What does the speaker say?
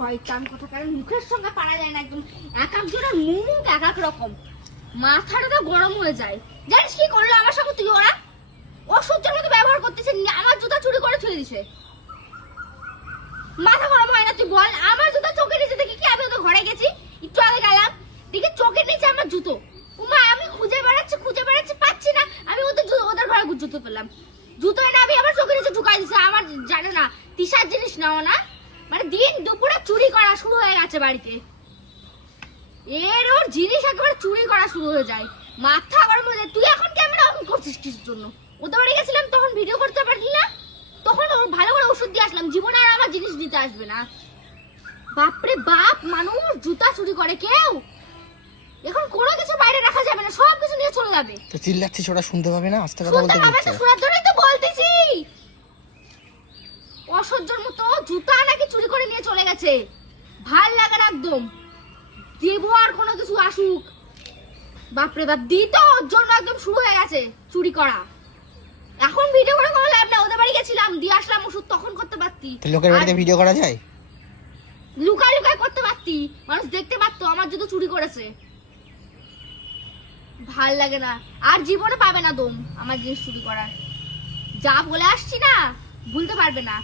শয়তান কথা, কারণ মুখের সঙ্গে পারা যায় না, একদম এক একজনের মুখ এক এক রকম, মাথাটা তো গরম হয়ে যায়। জানিস কি করলো আমার সঙ্গে তুই? ওরা অসহ্যের মতো ব্যবহার করতেছে, আমার জুতা চুরি করে থুয়ে দিছে। মাথা গরম হয় না? তুই বল, আমার জুতা চোখের নিচে দেখি কি? আমি ওদের ঘরে গেছি, একটু আগে গেলাম, দেখি চোখের নিচে আমার জুতো। উমা, আমি খুঁজে বেড়াচ্ছি পাচ্ছি না, আমি ওদের ঘরে জুতো পেলাম। জুতো এনে আমি আমার চোখের নিচে ঢুকাই দিছে। আমার জানে না তিসার জিনিস নাও না, মানে দিন দুপুরে চুরি করা শুরু হয়ে গেছে বাড়িতে। ওর জিনিস একেবারে চুরি করা শুরু হয়ে যায়, মাথা গরম হয়ে যায়। তুই এখন ক্যামেরা অন করছিস কিসের জন্য? ওদের বাড়ি গেছিলাম তখন ভিডিও করতে পারলি না? তখন ভালো করে ওষুধ দিয়ে আসলাম, জীবনে আর আমার জিনিস দিতে আসবে না। বাপরে বাপ, মানুষ জুতা চুরি করে কেউ? এখন কোনো কিছু বাইরে রাখা যাবে না, সব কিছু নিয়ে চলে যাবে। তো চিল্লাচ্ছিস, ওরা শুনতে পাবে না? আস্তে কথা বলতে বলছে। শোনার জন্যই তো বলতেছি, অসহ্যর মতো জুতা নাকি চুরি করে নিয়ে চলে গেছে। ভাল লাগে না একদম, দেবো আর কোনো কিছু আসুক। বাপরে বাপ, দিত ওর জন্য একদম শুরু হয়ে গেছে চুরি করা। এখন ভিডিও করে কোনো লাভ না, ওদের বাড়ি গেছিলাম দিয়ে আসলাম ওষুধ, তখন করতে পারতি। লোকের বাড়িতে ভিডিও করা যায়? লুকায় লুকায় করতে পারতি, মানুষ দেখতে পারতো আমার জুতো চুরি করেছে। ভাল লাগে না, আর জীবনে পাবে না দম আমার জিনিস চুরি করার। যা বলে আসছি না, ভুলতে পারবে না।